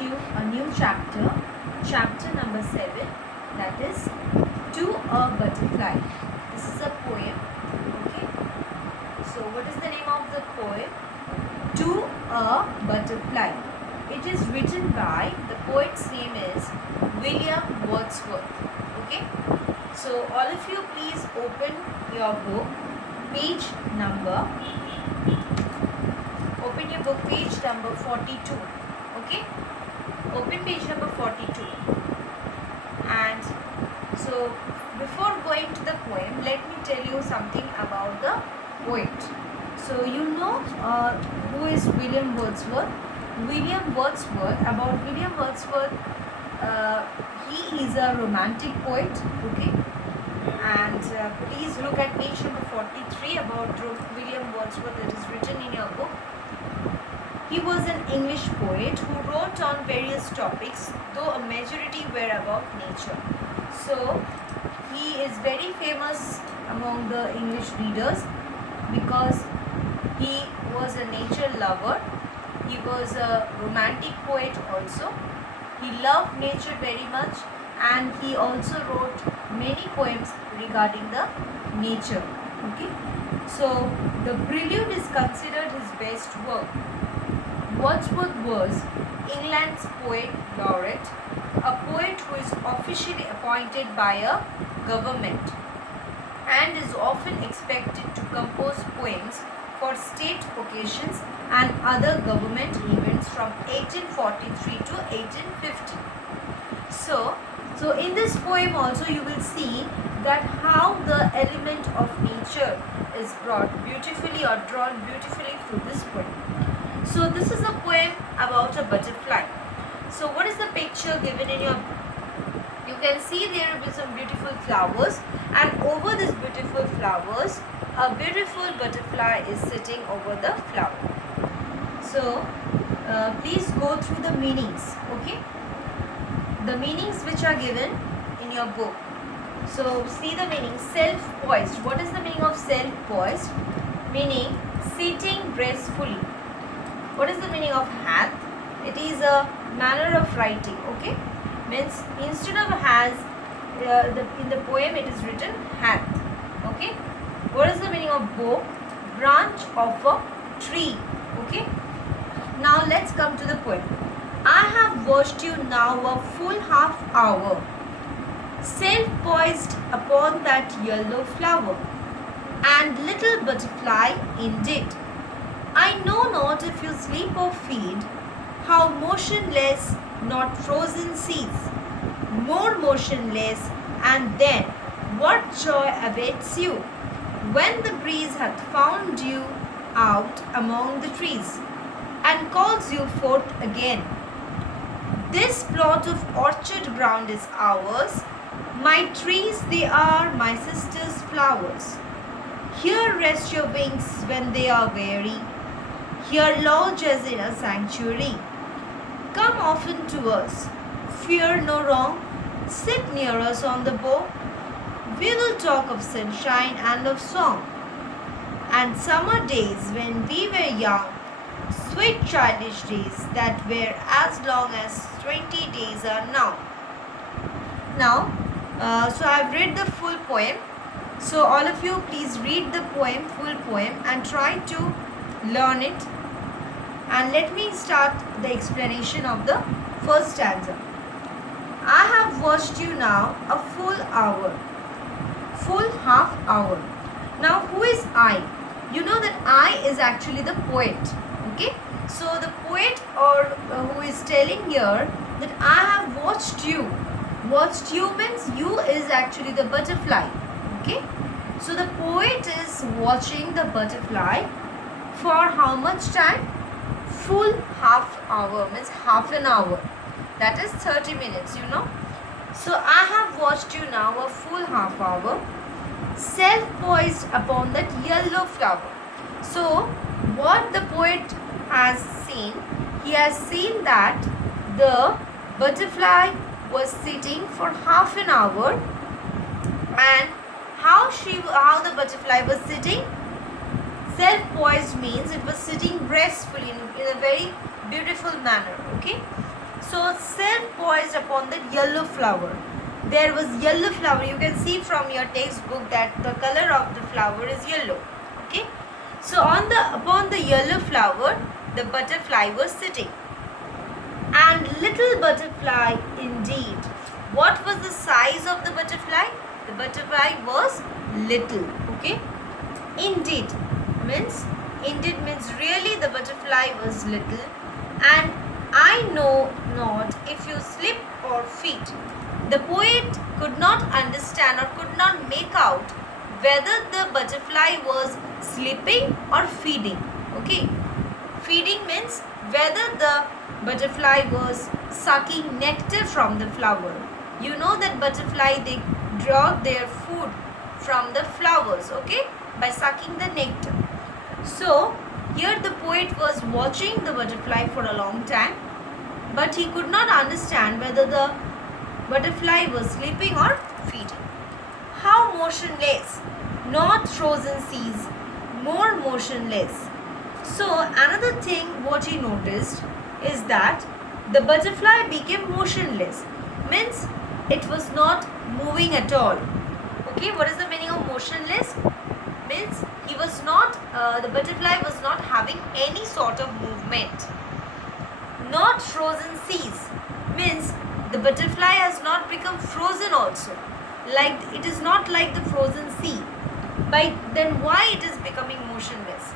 you a new chapter, chapter number 7, that is To a Butterfly. This is a poem. Okay. So what is the name of the poem? To a Butterfly. It is written by, the poet's name is William Wordsworth. Okay. So all of you please open your book, page number, open your book page number 42. Okay. Open page number 42. And so before going to the poem, let me tell you something about the poet. So you know who is William Wordsworth? About William Wordsworth, he is a romantic poet. Okay. And please look at page number 43 about William Wordsworth that is written in your book. He was an English poet who wrote on various topics, though a majority were about nature. So he is very famous among the English readers because he was a nature lover. He was a romantic poet also. He loved nature very much, and he also wrote many poems regarding the nature. Okay. So the Prelude is considered his best work. Wordsworth was England's poet laureate, a poet who is officially appointed by a government and is often expected to compose poems for state occasions and other government events from 1843 to 1850. So in this poem also you will see that how the element of nature is brought beautifully or drawn beautifully through this poem. So this is a poem about a butterfly. So what is the picture given in your book? You can see there will be some beautiful flowers, and over these beautiful flowers, a beautiful butterfly is sitting over the flower. So please go through the meanings. Okay, the meanings which are given in your book. So see the meaning. Self-poised. What is the meaning of self-poised? Meaning sitting gracefully. What is the meaning of hath? It is a manner of writing. Okay, means instead of has, in the poem it is written hath. Okay. What is the meaning of bow? Branch of a tree. Okay. Now let's come to the poem. I have watched you now a full half hour, self-poised upon that yellow flower, and little butterfly indeed. I know not if you sleep or feed, how motionless, not frozen seas, more motionless, and then what joy awaits you when the breeze hath found you out among the trees and calls you forth again. This plot of orchard ground is ours, my trees they are, my sister's flowers. Here rest your wings when they are weary, here lodge as in a sanctuary. Come often to us, fear no wrong, sit near us on the bough. We will talk of sunshine and of song, and summer days when we were young, sweet childish days that were as long as 20 days are now. So I've read the full poem. So all of you please read the poem, full poem, and try to learn it. And let me start the explanation of the first stanza. I have watched you now a full hour, full half hour. Now who is I? You know that I is actually the poet. Okay. So the poet or who is telling here that I have watched you. Watched you means you is actually the butterfly. Okay. So the poet is watching the butterfly for how much time? Full half hour, means half an hour. That is 30 minutes, you know. So I have watched you now a full half hour, self-poised upon that yellow flower. So what the poet has seen, he has seen that the butterfly was sitting for half an hour, and how the butterfly was sitting? Self-poised means it was sitting gracefully in a very beautiful manner. Okay. So self-poised upon the yellow flower. There was yellow flower. You can see from your textbook that the color of the flower is yellow. Okay. So upon the yellow flower, the butterfly was sitting. And little butterfly indeed. What was the size of the butterfly? The butterfly was little. Okay. Indeed means really the butterfly was little. And I know not if you slip or feed. The poet could not understand or could not make out whether the butterfly was sleeping or feeding. Okay. Feeding means whether the butterfly was sucking nectar from the flower. You know that butterfly, they draw their food from the flowers, okay, by sucking the nectar. So here the poet was watching the butterfly for a long time, but he could not understand whether the butterfly was sleeping or feeding. How motionless, not frozen seas, more motionless. So another thing what he noticed is that the butterfly became motionless, means it was not moving at all. Okay, what is the meaning of motionless? Means he was not, the butterfly was not having any sort of movement. Not frozen seas means the butterfly has not become frozen also. Like it is not like the frozen sea. Then why it is becoming motionless?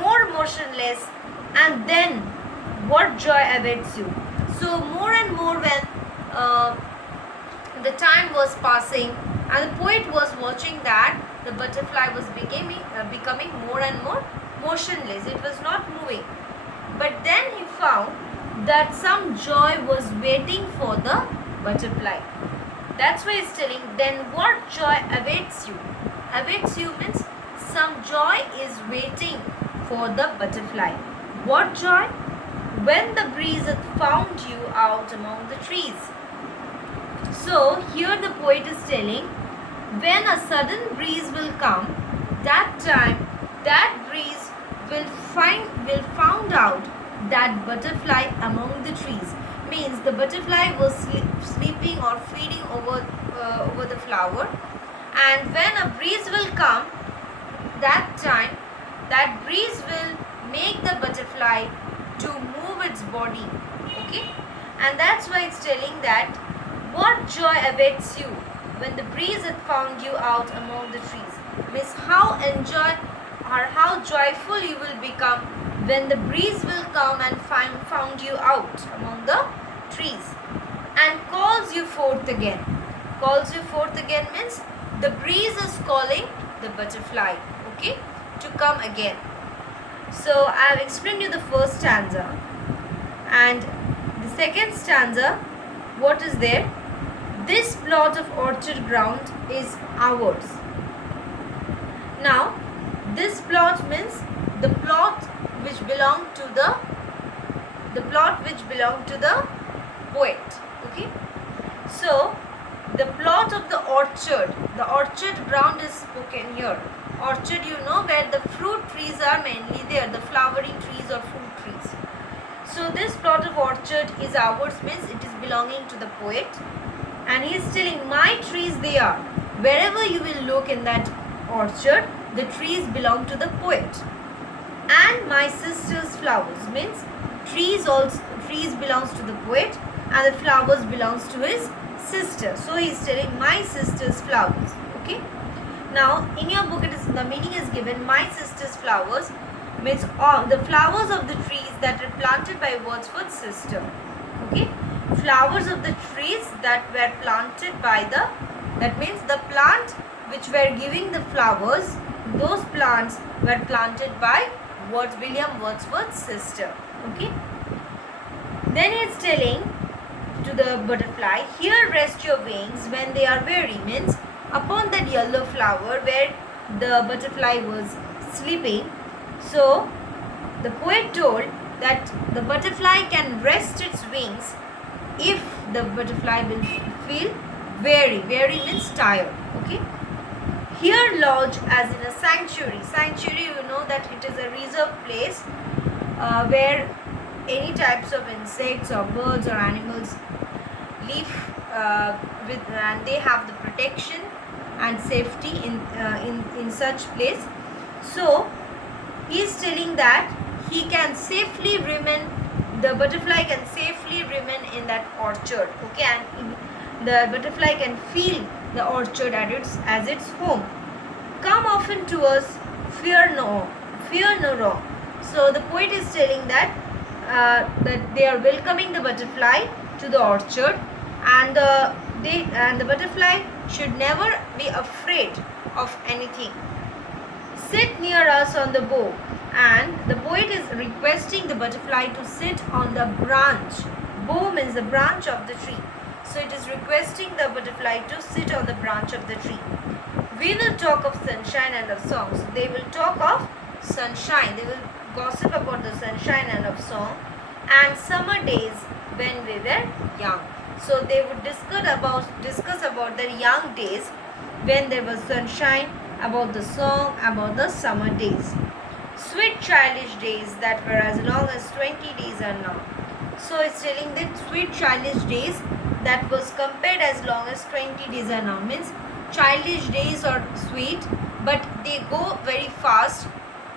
More motionless, and then what joy awaits you. So more and more when the time was passing and the poet was watching that the butterfly was becoming more and more motionless. It was not moving. But then he found that some joy was waiting for the butterfly. That's why he's telling, then what joy awaits you? Awaits you means some joy is waiting for the butterfly. What joy? When the breeze hath found you out among the trees. So here the poet is telling, when a sudden breeze will come, that time that breeze will found out that butterfly among the trees. Means the butterfly was sleeping or feeding over the flower, and when a breeze will come, that time that breeze will make the butterfly to move its body. Okay, and that's why it's telling that what joy awaits you when the breeze hath found you out among the trees. Means how joyful you will become when the breeze will come and found you out among the trees and calls you forth again. Calls you forth again means the breeze is calling the butterfly, okay, to come again. So I have explained you the first stanza, and the second stanza, what is there? This plot of orchard ground is ours. Now this plot means the plot which belonged to the poet. Okay, so the plot of the orchard ground is spoken here. Orchard, you know, where the fruit trees are mainly there, the flowering trees or fruit trees. So this plot of orchard is ours means it is belonging to the poet, and he is telling, my trees they are. Wherever you will look in that orchard, the trees belong to the poet. And my sister's flowers means trees belongs to the poet and the flowers belongs to his sister. So he is telling my sister's flowers. Okay. Now in your book the meaning is given, my sister's flowers means all the flowers of the trees that are planted by Wordsworth's sister. Okay. Flowers of the trees that were planted by that means the plant which were giving the flowers, those plants were planted by William Wordsworth's sister. Okay. Then he is telling to the butterfly, here rest your wings when they are weary, means upon that yellow flower where the butterfly was sleeping. So the poet told that the butterfly can rest its wings if the butterfly will feel weary. Weary means tired. Okay. Here lodge as in a sanctuary. Sanctuary, you know that it is a reserved place where any types of insects or birds or animals live and they have the protection and safety in such place. So he is telling that he can safely remain, the butterfly can safely remain in that orchard, okay, and the butterfly can feel the orchard as its home. Come often to us, fear no wrong. So the poet is telling that that they are welcoming the butterfly to the orchard, and the butterfly should never be afraid of anything. Sit near us on the bough, and the poet is requesting the butterfly to sit on the branch. Bough means the branch of the tree. So it is requesting the butterfly to sit on the branch of the tree. We will talk of sunshine and of songs. They will talk of sunshine. They will gossip about the sunshine and of song and summer days when we were young. So they would discuss about their young days when there was sunshine, about the song, about the summer days. Sweet childish days that were as long as 20 days are now. So it's telling that sweet childish days that was compared as long as 20 days are now. Means childish days are sweet, but they go very fast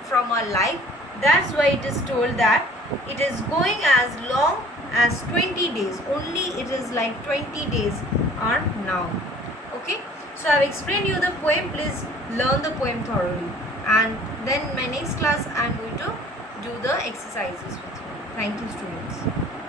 from our life. That's why it is told that it is going as long as 20 days. Only it is like 20 days are now. Okay. So I have explained you the poem. Please learn the poem thoroughly. And then in my next class I am going to do the exercises with you. Thank you, students.